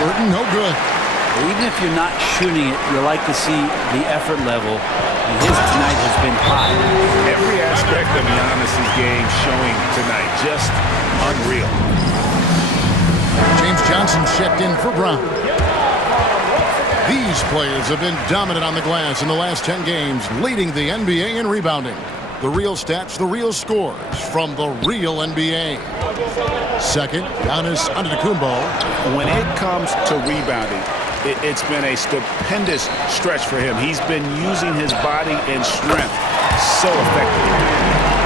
Halliburton, no good. Even if you're not shooting it, you like to see the effort level. And his tonight has been high. Every aspect of Giannis's game showing tonight. Just unreal. James Johnson checked in for Brown. These players have been dominant on the glass in the last 10 games, leading the NBA in rebounding. The real stats, the real scores from the real NBA. Second, Giannis Antetokounmpo. When it comes to rebounding, it's been a stupendous stretch for him. He's been using his body and strength so effectively.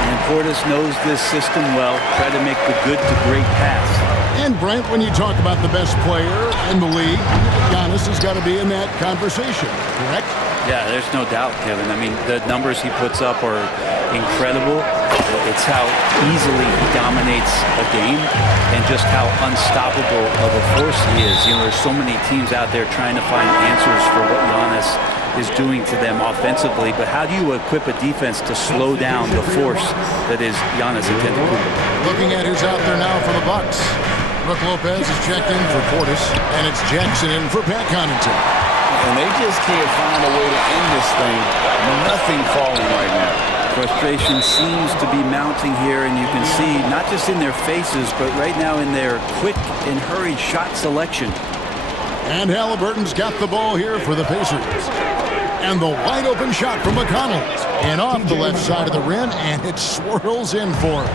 And Portis knows this system well. Try to make the good to great pass. And Brent, when you talk about the best player in the league, Giannis has got to be in that conversation, correct? Yeah, there's no doubt, Kevin. I mean, the numbers he puts up are incredible. It's how easily he dominates a game and just how unstoppable of a force he is. You know, there's so many teams out there trying to find answers for what Giannis is doing to them offensively, but how do you equip a defense to slow down the force that is Giannis Antetokounmpo? Looking at who's out there now for the Bucks. Brook Lopez is checked in for Portis, and it's Jackson in for Pat Connaughton. And they just can't find a way to end this thing. Nothing falling right now. Frustration seems to be mounting here, and you can see not just in their faces, but right now in their quick and hurried shot selection. And Halliburton's got the ball here for the Pacers. And the wide open shot from McConnell. And off the left side of the rim, and it swirls in for him.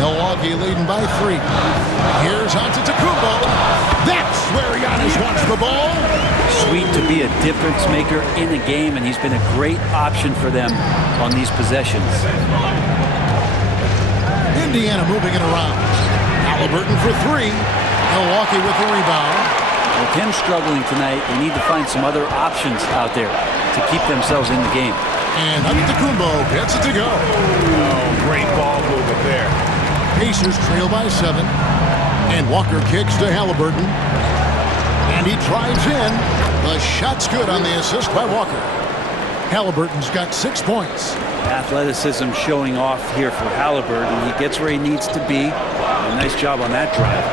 Milwaukee leading by 3. Here's Antetokounmpo. That's where Giannis wants the ball. Sweet to be a difference maker in a game, and he's been a great option for them on these possessions. Indiana moving it around. Halliburton for 3. Milwaukee with the rebound. With him struggling tonight, they need to find some other options out there to keep themselves in the game. And Antetokounmpo gets it to go. Oh, great ball movement there. Pacers trail by 7. And Walker kicks to Halliburton. And he drives in. The shot's good on the assist by Walker. Halliburton's got 6 points. Athleticism showing off here for Halliburton. He gets where he needs to be. A nice job on that drive.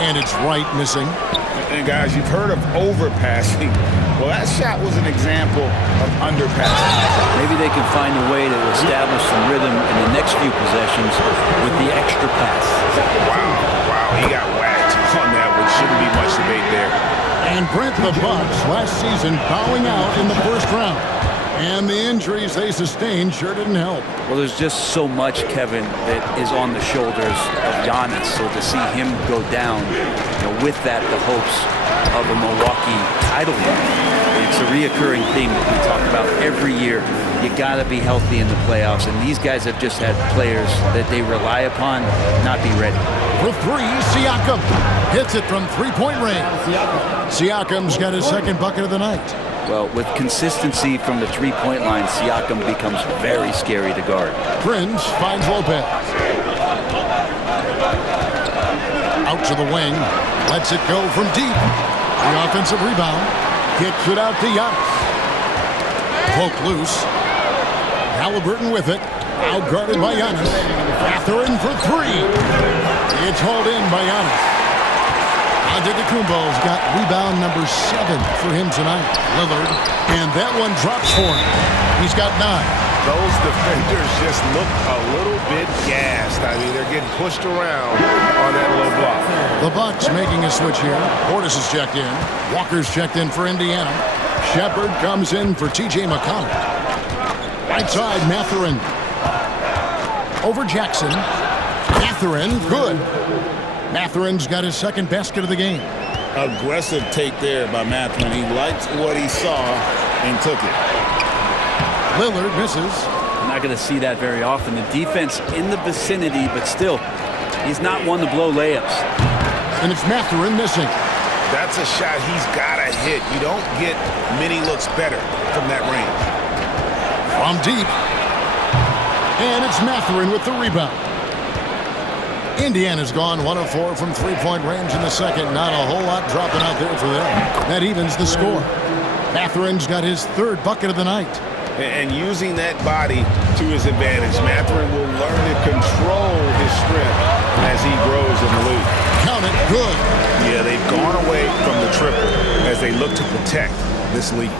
And it's Wright missing. And guys, you've heard of overpassing. Well, that shot was an example of underpassing. Maybe they can find a way to establish some rhythm in the next few possessions with the extra pass. Wow, he got whacked on that, which shouldn't be much debate there. And Brent, the Bucks last season bowing out in the first round. And the injuries they sustained sure didn't help. Well, there's just so much, Kevin, that is on the shoulders of Giannis. So to see him go down, with that, the hopes of a Milwaukee title run. It's a reoccurring theme that we talk about every year. You got to be healthy in the playoffs, and these guys have just had players that they rely upon not be ready. For 3, Siakam hits it from three-point range. Siakam's got his second bucket of the night. Well, with consistency from the three-point line, Siakam becomes very scary to guard. Prince finds Lopez. Out to the wing. Lets it go from deep. The offensive rebound. Kicks it out to Giannis. Poke loose. Halliburton with it. Out guarded by Giannis. Mathurin for 3. It's hauled in by Giannis. Antetokounmpo's got rebound number 7 for him tonight. Lillard. And that one drops for him. He's got 9. Those defenders just look a little bit gassed. I mean, they're getting pushed around on that low block. The Bucks making a switch here. Portis is checked in. Walker's checked in for Indiana. Shepard comes in for T.J. McConnell. Right side, Mathurin. Over Jackson. Mathurin, good. Mathurin's got his second basket of the game. Aggressive take there by Mathurin. He liked what he saw and took it. Lillard misses. I'm not going to see that very often. The defense in the vicinity, but still, he's not one to blow layups. And it's Mathurin missing. That's a shot he's got to hit. You don't get many looks better from that range. From deep. And it's Mathurin with the rebound. Indiana's gone 1 of 4 from three-point range in the second. Not a whole lot dropping out there for them. That evens the score. Mathurin's got his third bucket of the night. And using that body to his advantage, Mathurin will learn to control his strength as he grows in the league. Count it, good. Yeah, they've gone away from the triple. they look to protect this lead.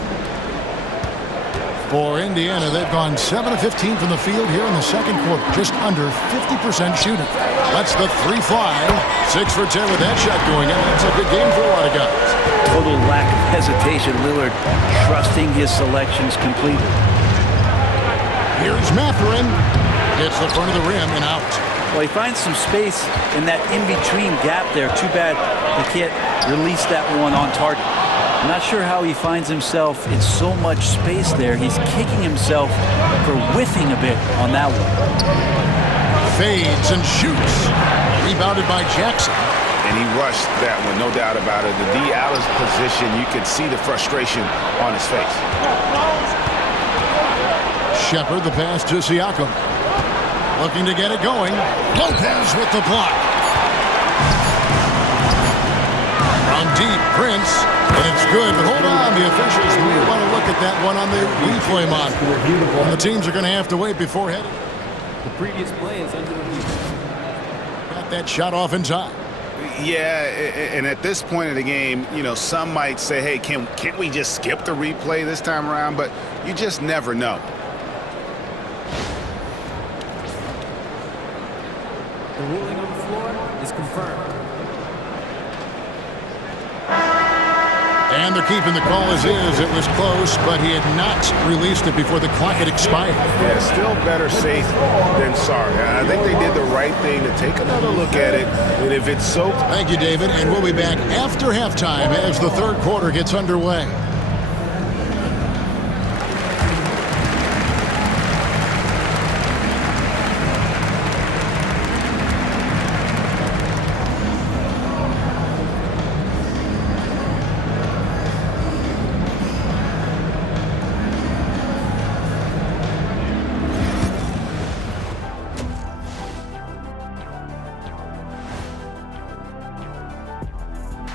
For Indiana, they've gone 7 of 15 from the field here in the second quarter, just under 50% shooting. Lets the three fly. 6 for 10 with that shot going in. That's a good game for a lot of guys. Total lack of hesitation. Lillard trusting his selections completely. Here's Mathurin. Hits the front of the rim and out. Well, he finds some space in that in-between gap there. Too bad he can't release that one on target. I'm not sure how he finds himself in so much space there. He's kicking himself for whiffing a bit on that one. Fades and shoots. Rebounded by Jackson. And he rushed that one, no doubt about it. The D. Allen's position, you could see the frustration on his face. Shepherd, the pass to Siakam. Looking to get it going. Lopez with the block. From deep, Prince. And it's good, but hold on. The officials may want to look at that one on the replay monitor. And the teams are going to have to wait before heading. The previous play is under review. Got that shot off in time. Yeah, and at this point of the game, you know, some might say, hey, can't we just skip the replay this time around? But you just never know. The ruling on the floor is confirmed. And they're keeping the call as is. It was close, but he had not released it before the clock had expired. Yeah, still better safe than sorry. I think they did the right thing to take another look at it. And if it's soaked. Thank you, David. And we'll be back after halftime as the third quarter gets underway.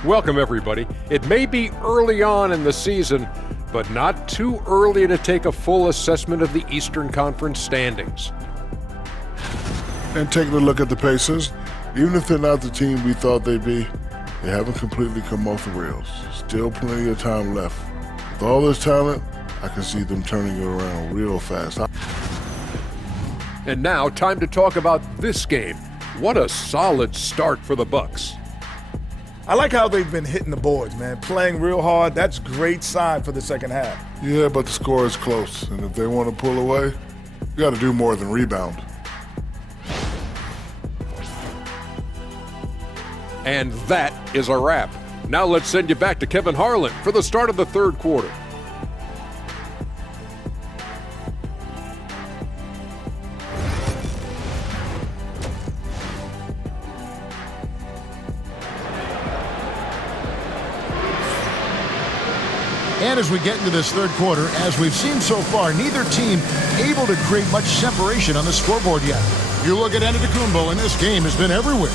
Welcome, everybody. It may be early on in the season, but not too early to take a full assessment of the Eastern Conference standings. And taking a look at the Pacers, even if they're not the team we thought they'd be, they haven't completely come off the rails. Still plenty of time left. With all this talent, I can see them turning it around real fast. And now, time to talk about this game. What a solid start for the Bucks. I like how they've been hitting the boards, man. Playing real hard. That's great sign for the second half. Yeah, but the score is close. And if they want to pull away, you got to do more than rebound. And that is a wrap. Now let's send you back to Kevin Harlan for the start of the third quarter. And as we get into this third quarter, as we've seen so far, neither team able to create much separation on the scoreboard yet. You look at Antetokounmpo, and this game has been everywhere.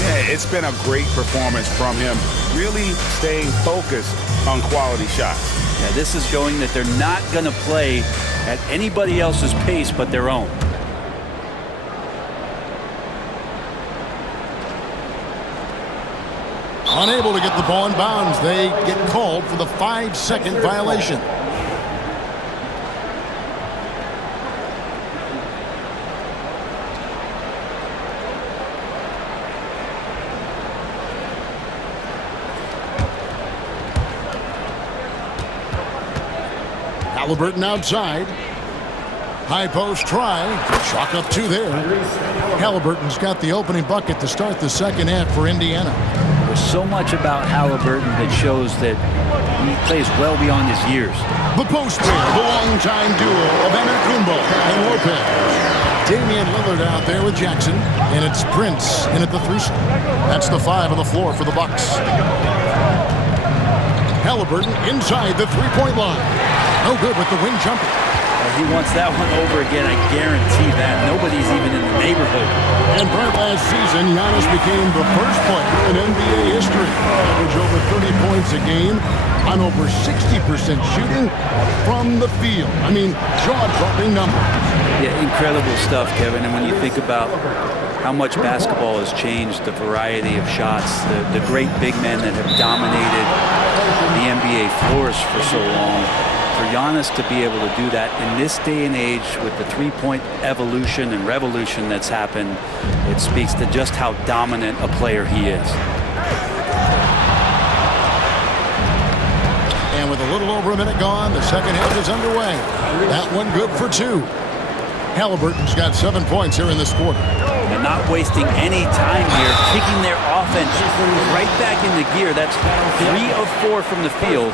Yeah, it's been a great performance from him, really staying focused on quality shots. Yeah, this is showing that they're not going to play at anybody else's pace but their own. Unable to get the ball in bounds. They get called for the 5-second violation. Halliburton outside. High post try. Chalk up 2 there. Halliburton's got the opening bucket to start the second half for Indiana. There's so much about Halliburton that shows that he plays well beyond his years. The post player, the longtime duo of Antetokounmpo and Lopez. Damian Lillard out there with Jackson, and it's Prince in at the 3. That's the 5 on the floor for the Bucks. Halliburton inside the 3-point line. No good with the wing jumper. He wants that one over again, I guarantee that. Nobody's even in the neighborhood. And part last season, Giannis became the first player in NBA history to average over 30 points a game on over 60% shooting from the field. I mean, jaw-dropping numbers. Yeah, incredible stuff, Kevin. And when you think about how much basketball has changed, the variety of shots, the great big men that have dominated the NBA be a florist for so long. For Giannis to be able to do that in this day and age with the three-point evolution and revolution that's happened, it speaks to just how dominant a player he is. And with a little over a minute gone, the second half is underway. That one good for 2. Halliburton's got 7 points here in this quarter. And not wasting any time here, kicking their offense right back into gear. That's 3 of 4 from the field.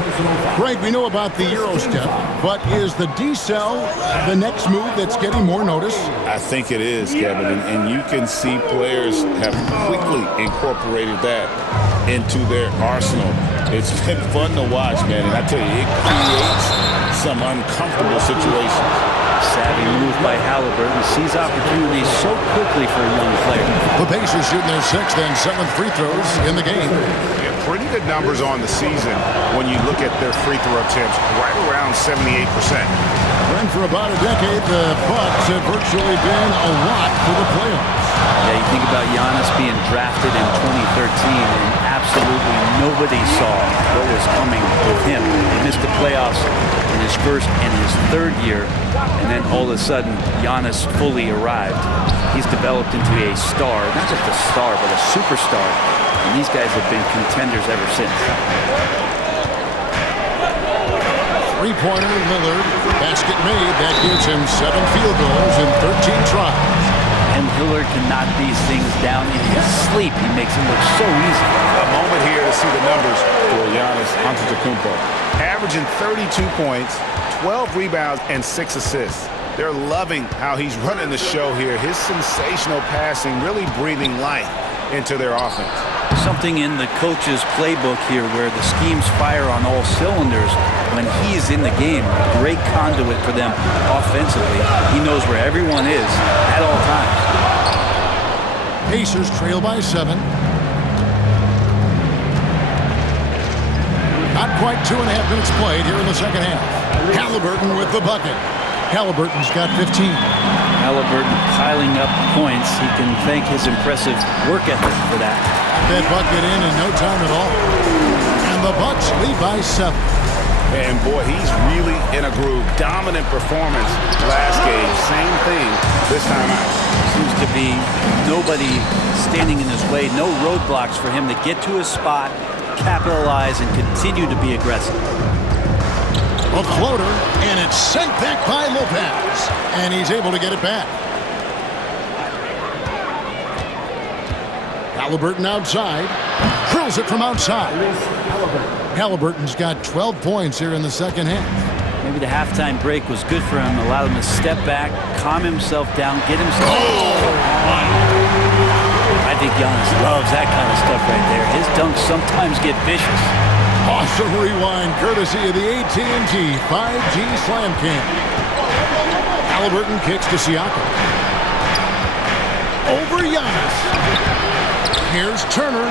Greg, we know about the Euro step, but is the decel the next move that's getting more notice? I think it is, Kevin, and you can see players have quickly incorporated that into their arsenal. It's been fun to watch, man, and I tell you, it creates some uncomfortable situations. Savvy move by Halliburton. Sees opportunities so quickly for a young player. The Pacers shooting their 6th and 7th free throws in the game. Yeah, pretty good numbers on the season when you look at their free throw attempts, right around 78%. And for about a decade, the Bucks have virtually been a lot for the playoffs. Yeah, you think about Giannis being drafted in 2013, and absolutely nobody saw what was coming with him. He missed the playoffs in his first and his third year, and then all of a sudden, Giannis fully arrived. He's developed into a star, not just a star, but a superstar, and these guys have been contenders ever since. Three-pointer, Lillard, basket made. That gives him 7 field goals in 13 tries. And Lillard can knock these things down in his sleep. He makes it look so easy. A moment here to see the numbers for Giannis Antetokounmpo. Averaging 32 points, 12 rebounds, and 6 assists. They're loving how he's running the show here. His sensational passing really breathing life into their offense. Something in the coach's playbook here where the schemes fire on all cylinders. When he's in the game, great conduit for them offensively. He knows where everyone is at all times. Pacers trail by 7. Not quite 2.5 minutes played here in the second half. Halliburton with the bucket. Halliburton's got 15. Halliburton piling up points. He can thank his impressive work ethic for that. That bucket in no time at all. And the Bucks lead by 7. And boy, he's really in a groove. Dominant performance last game. Same thing this time out. Seems to be nobody standing in his way. No roadblocks for him to get to his spot, capitalize, and continue to be aggressive. A floater, and it's sent back by Lopez. And he's able to get it back. Halliburton outside. Drills it from outside. Halliburton's got 12 points here in the second half. Maybe the halftime break was good for him. Allowed him to step back, calm himself down, get himself... I think Giannis loves that kind of stuff right there. His dunks sometimes get vicious. Awesome rewind courtesy of the AT&T 5G Slam Cam. Halliburton kicks to Siakam. Over Giannis. Here's Turner.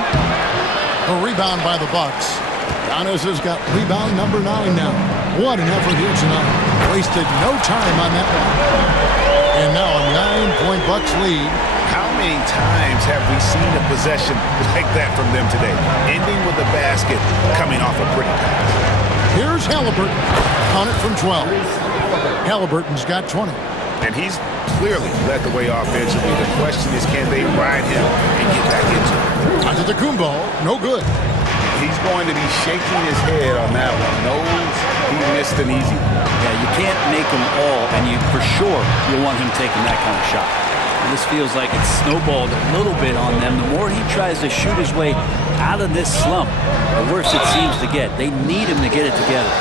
A rebound by the Bucks. Giannis has got rebound number 9 now. What an effort here tonight. Wasted no time on that one. And now a 9-point Bucks lead. How many times have we seen a possession like that from them today? Ending with a basket, coming off a pretty pass. Here's Halliburton. On it from 12. Halliburton's got 20. And he's clearly led the way offensively. The question is, can they ride him and get back into it? Antetokounmpo, no good. He's going to be shaking his head on that one. Knows he missed an easy one. Yeah, you can't make them all, and you for sure you want him taking that kind of shot. And this feels like it's snowballed a little bit on them. The more he tries to shoot his way out of this slump, the worse it seems to get. They need him to get it together.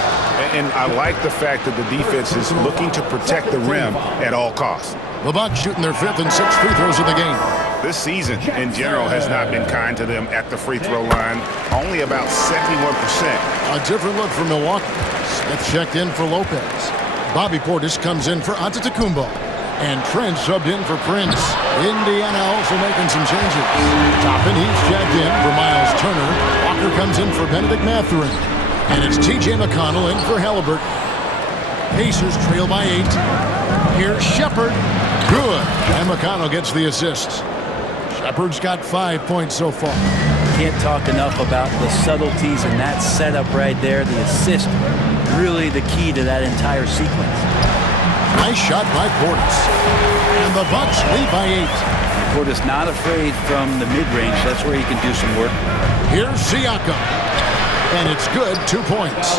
And I like the fact that the defense is looking to protect the rim at all costs. The Bucks shooting their 5th and 6th free throws of the game. This season, in general, has not been kind to them at the free throw line. Only about 71%. A different look for Milwaukee. Smith checked in for Lopez. Bobby Portis comes in for Antetokounmpo. And Trent subbed in for Prince. Indiana also making some changes. Toppin Heath checked in for Miles Turner. Walker comes in for Benedict Mathurin. And it's T.J. McConnell in for Halliburton. Pacers trail by 8. Here's Shepard. Good. And McConnell gets the assist. Shepard's got 5 points so far. Can't talk enough about the subtleties in that setup right there. The assist, really the key to that entire sequence. Nice shot by Portis. And the Bucks lead by 8. Portis not afraid from the mid-range. That's where he can do some work. Here's Siakam. And it's good, 2 points.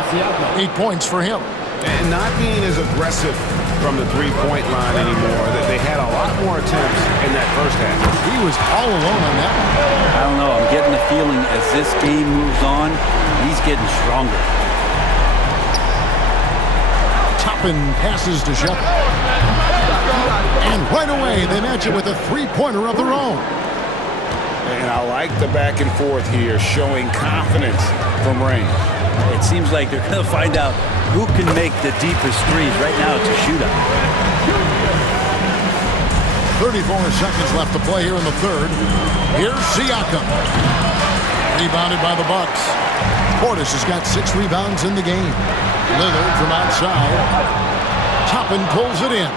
8 points for him. And not being as aggressive from the three-point line anymore. They had a lot more attempts in that first half. He was all alone on that one. I don't know. I'm getting the feeling as this game moves on, he's getting stronger. Toppin passes to Shepard. And right away, they match it with a three-pointer of their own. And I like the back and forth here, showing confidence from range. It seems like they're going to find out who can make the deepest threes. Right now, it's a shootout. 34 seconds left to play here in the third. Here's Siakam. Rebounded by the Bucks. Portis has got 6 rebounds in the game. Lillard from outside. Toppin pulls it in.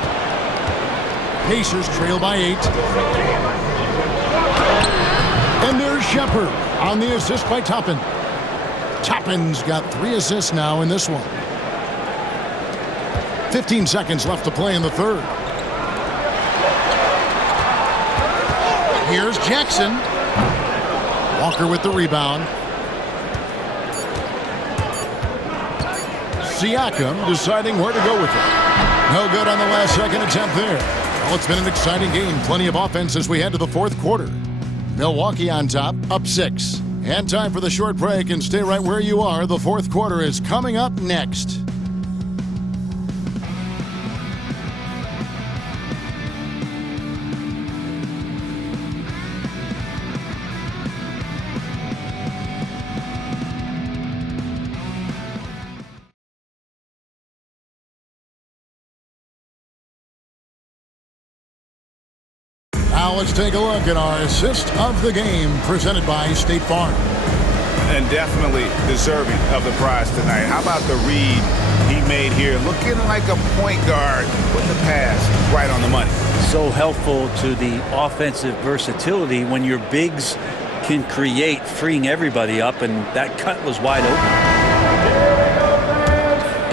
Pacers trail by 8. And there's Shepard on the assist by Toppin. Toppin's got 3 assists now in this one. 15 seconds left to play in the third. Here's Jackson. Walker with the rebound. Siakam deciding where to go with it. No good on the last second attempt there. Well, it's been an exciting game. Plenty of offense as we head to the fourth quarter. Milwaukee on top, up 6. And time for the short break, and stay right where you are. The fourth quarter is coming up next. Now let's take a look at our assist of the game presented by State Farm. And definitely deserving of the prize tonight. How about the read he made here? Looking like a point guard with the pass right on the money. So helpful to the offensive versatility when your bigs can create, freeing everybody up, and that cut was wide open.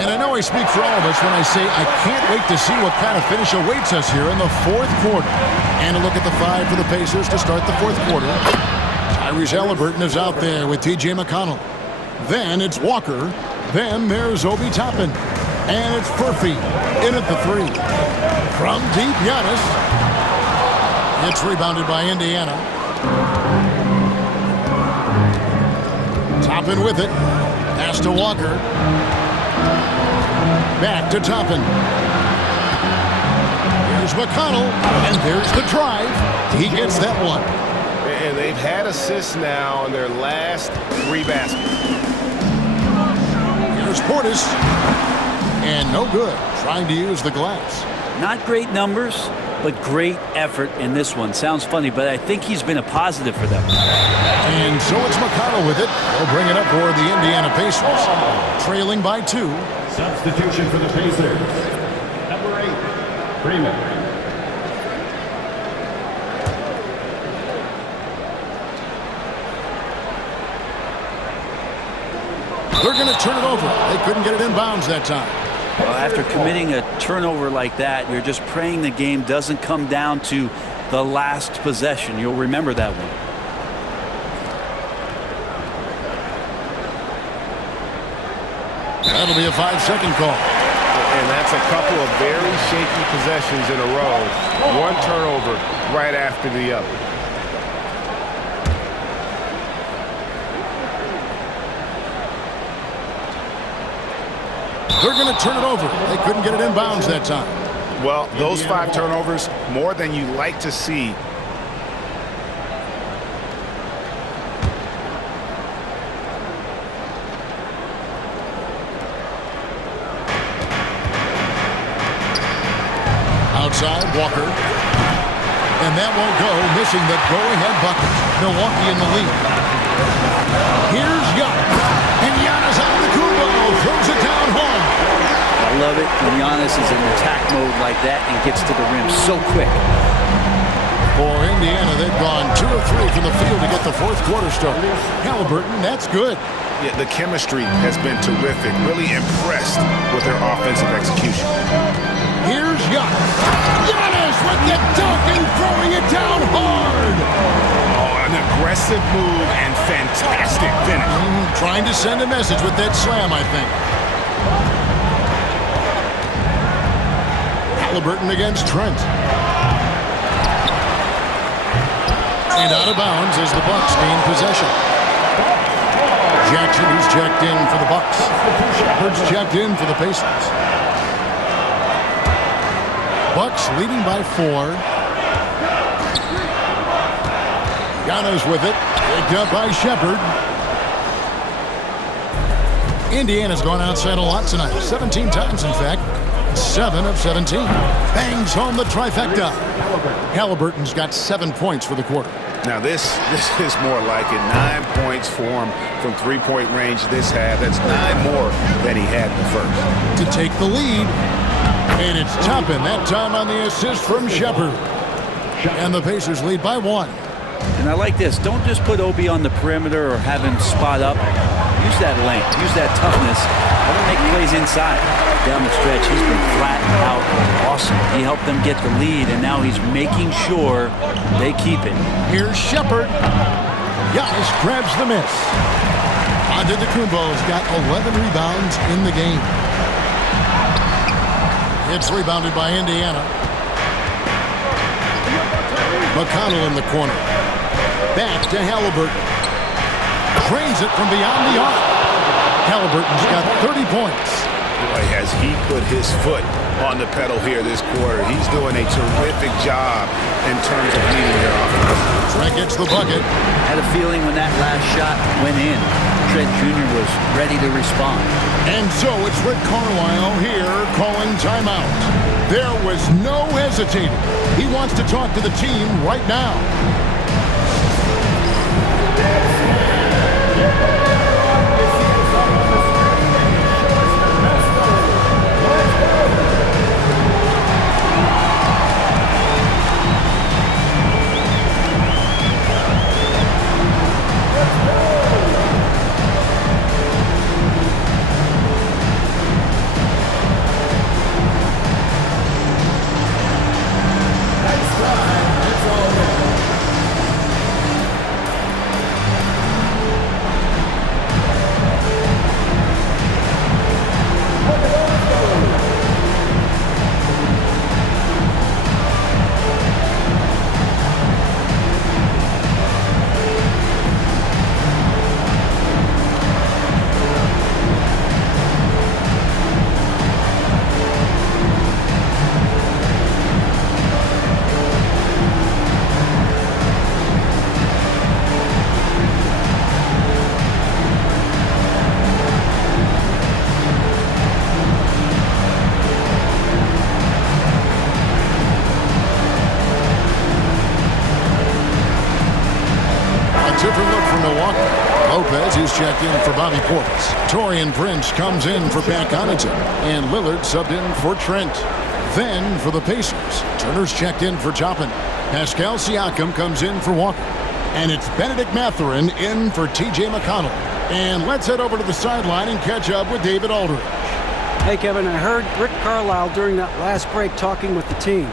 And I know I speak for all of us when I say I can't wait to see what kind of finish awaits us here in the fourth quarter. And a look at the 5 for the Pacers to start the fourth quarter. Tyrese Halliburton is out there with T.J. McConnell. Then it's Walker. Then there's Obi Toppin. And it's Furphy in at the 3. From deep, Giannis. It's rebounded by Indiana. Toppin with it. Pass to Walker. Back to Toppin. Here's McConnell, and there's the drive. He gets that one. And they've had assists now in their last 3 baskets. Here's Portis. And no good, trying to use the glass. Not great numbers, but great effort in this one. Sounds funny, but I think he's been a positive for them. And so it's McConnell with it. They'll bring it up for the Indiana Pacers. Trailing by 2. Substitution for the Pacers. Number 8, Freeman. They're going to turn it over. They couldn't get it in bounds that time. Well, after committing a turnover like that, you're just praying the game doesn't come down to the last possession. You'll remember that one. That'll be a 5-second call. And that's a couple of very shaky possessions in a row. One turnover right after the other. They're going to turn it over. They couldn't get it in bounds that time. Well, those 5 turnovers, more than you like to see. Outside, Walker. And that won't go, missing the go-ahead bucket. Milwaukee in the lead. Here's Giannis. And Giannis Antetokounmpo throws it down home. I love it when Giannis is in attack mode like that and gets to the rim so quick. For Indiana, they've gone 2 of 3 from the field to get the fourth quarter started. Halliburton, that's good. Yeah, the chemistry has been terrific. Really impressed with their offensive execution. Here's Giannis. Giannis with the dunk and throwing it down hard. Oh, an aggressive move and fantastic finish. Trying to send a message with that slam, I think. Halliburton against Trent. And out of bounds as the Bucks gain possession. Jackson, who's checked in for the Bucks. Shepard's checked in for the Pacers. Bucks leading by 4. Giannis with it. Picked up by Shepard. Indiana's gone outside a lot tonight. 17 times, in fact. 7 of 17. Bangs home the trifecta. Halliburton's got 7 points for the quarter. Now this is more like it. 9 points for him from three-point range this half. That's 9 more than he had in the first. To take the lead. And it's Toppin, that time on the assist from Shepard. And the Pacers lead by 1. And I like this. Don't just put Obi on the perimeter or have him spot up. Use that length. Use that toughness. Let him make plays inside. Down the stretch, he's been flat out awesome. He helped them get the lead, and now he's making sure they keep it. Here's Shepard. Giannis grabs the miss. Antetokounmpo's got 11 rebounds in the game. It's rebounded by Indiana. McConnell in the corner. Back to Halliburton. Drains it from beyond the arc. Halliburton's got 30 points. Boy, has he put his foot on the pedal here this quarter. He's doing a terrific job in terms of leading their offense. Trent gets the bucket. Had a feeling when that last shot went in, Trent Jr. was ready to respond. And so it's Rick Carlisle here calling timeout. There was no hesitating. He wants to talk to the team right now. Different look from Milwaukee. Lopez, who's checked in for Bobby Portis. Taurean Prince comes in for Pat Connaughton. And Lillard subbed in for Trent. Then for the Pacers, Turner's checked in for Toppin. Pascal Siakam comes in for Walker. And it's Benedict Mathurin in for T.J. McConnell. And let's head over to the sideline and catch up with David Aldridge. Hey, Kevin, I heard Rick Carlisle during that last break talking with the team.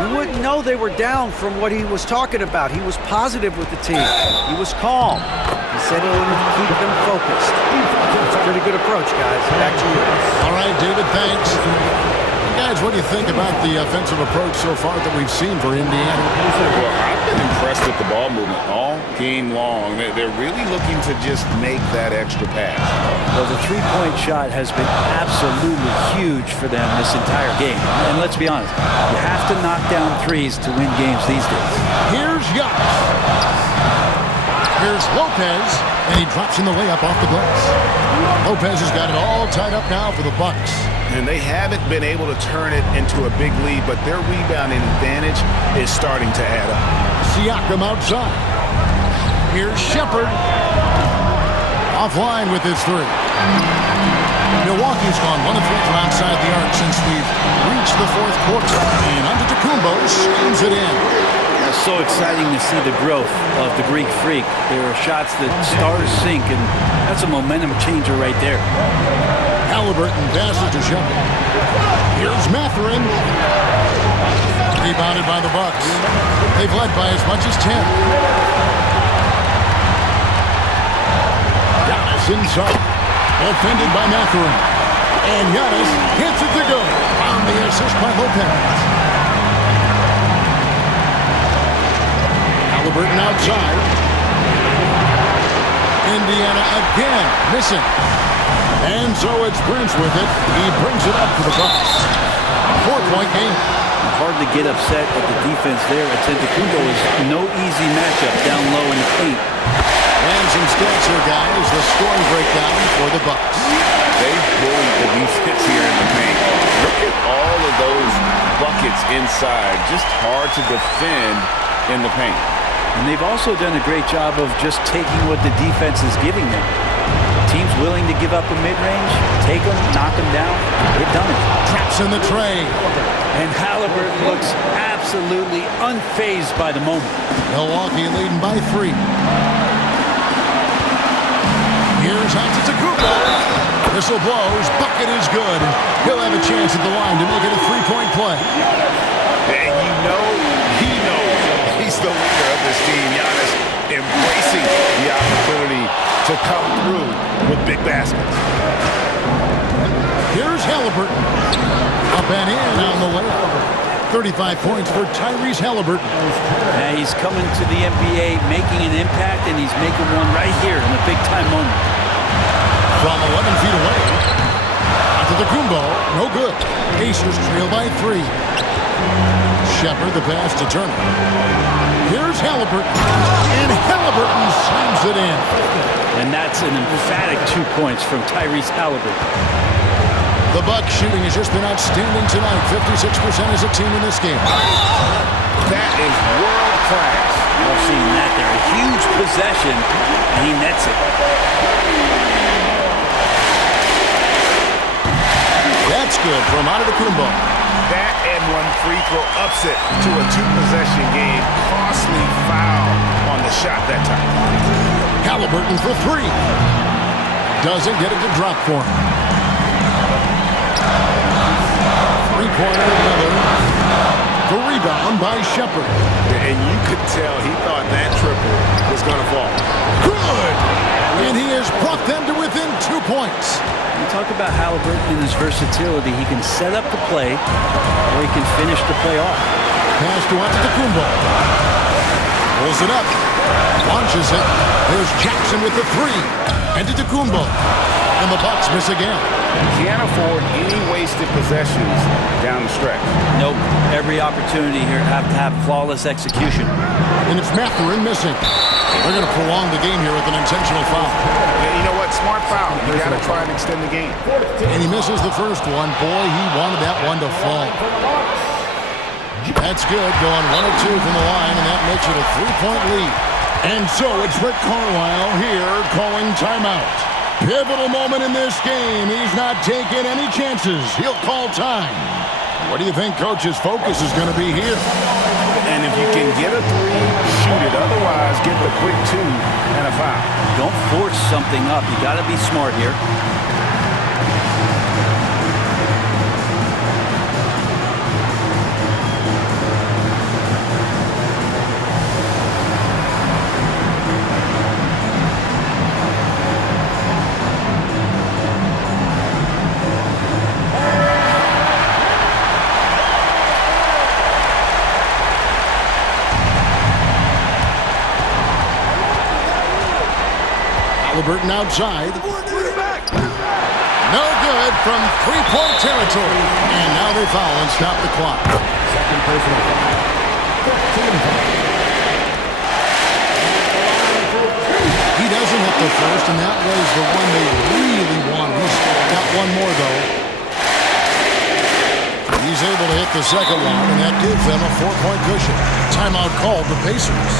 You wouldn't know they were down from what he was talking about. He was positive with the team. He was calm. He said he wanted to keep them focused. It's a pretty good approach, guys. Back to you. All right, David, thanks. Guys, what do you think about the offensive approach so far that we've seen for Indiana? Well, I've been impressed with the ball movement all game long. They're really looking to just make that extra pass. Well, the three-point shot has been absolutely huge for them this entire game. And let's be honest, you have to knock down threes to win games these days. Here's Giannis. Here's Lopez, and he drops in the layup off the glass. Lopez has got it all tied up now for the Bucks. And they haven't been able to turn it into a big lead, but their rebounding advantage is starting to add up. Siakam outside. Here's Shepard. Offline with his three. Milwaukee's gone 1 of 3 from outside the arc since we've reached the fourth quarter. And Antetokounmpo slams it in. So exciting to see the growth of the Greek Freak. There are shots that stars sink, and that's a momentum changer right there. Halliburton passes to Shepard. Here's Mathurin. Rebounded by the Bucks. They've led by as much as 10. Giannis inside. Defended by Mathurin. And Giannis hits it to go. On the assist by Lopez. Halliburton outside. Indiana again missing. And so it's Prince with it. He brings it up for the Bucks. 4-point game. Hard to get upset at the defense there. Antetokounmpo is no easy matchup down low in the paint. And some stats here, guys. The scoring breakdown for the Bucks. They bullied the defense here in the paint. Look at all of those buckets inside. Just hard to defend in the paint. And they've also done a great job of just taking what the defense is giving them. Teams willing to give up a mid-range, take them, knock them down. They've done it. Traps in the tray. And Halliburton looks absolutely unfazed by the moment. Milwaukee leading by 3. Here's Antetokounmpo. Whistle blows. Bucket is good. He'll have a chance at the line to make it a 3-point play. And you know he knows he's the leader of this team. Giannis embracing the opportunity to come through with big baskets. Here's Halliburton. Up and in on the layup. 35 points for Tyrese Halliburton. Yeah, he's coming to the NBA making an impact, and he's making one right here in a big-time moment. From 11 feet away. Antetokounmpo, no good. Pacers trail by 3. Shepard, the pass to Turner. Here's Halliburton. And Halliburton slams it in. And that's an emphatic 2 points from Tyrese Halliburton. The Bucks shooting has just been outstanding tonight. 56% as a team in this game. That is world class. We've seen that there. A huge possession, and he nets it. That's good from Antetokounmpo. That and one free throw upset to a 2-possession game. Costly foul on the shot that time. Halliburton for 3. Doesn't get it to drop for him. 3-pointer Lillard. The rebound by Shepard. And you could tell he thought that triple was going to fall. Good! And he has brought them to within 2 points. We talk about Halliburton and his versatility. He can set up the play, or he can finish the play off. Pass to Antetokounmpo. Pulls it up. Launches it. There's Jackson with the 3. Antetokounmpo. And the Bucks miss again. Can't afford any wasted possessions down the stretch. Nope. Every opportunity here to have flawless execution. And it's Mathurin missing. They're going to prolong the game here with an intentional foul. Yeah, you know what? Smart foul. You got to try and extend the game. And he misses the first one. Boy, he wanted that one to fall. That's good. Going 1 of 2 from the line, and that makes it a 3-point lead. And so it's Rick Carlisle here calling timeout. Pivotal moment in this game. He's not taking any chances. He'll call time. What do you think Coach's focus is going to be here? And if you can get a 3, shoot it. Otherwise, get the quick 2 and a foul. Don't force something up. You got to be smart here. Halliburton outside. No good from 3-point territory. And now they foul and stop the clock. Second personal foul. He doesn't hit the first, and that was the one they really wanted. He's got one more, though. He's able to hit the second one, and that gives them a 4-point cushion. Timeout called the Pacers.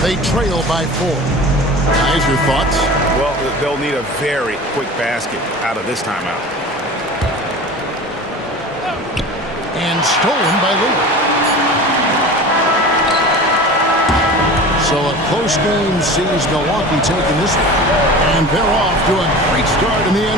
They trail by 4. Guys, your thoughts? Well, they'll need a very quick basket out of this timeout. And stolen by Lillard. So a close game sees Milwaukee taking this one. And they're off to a great start in the NBA.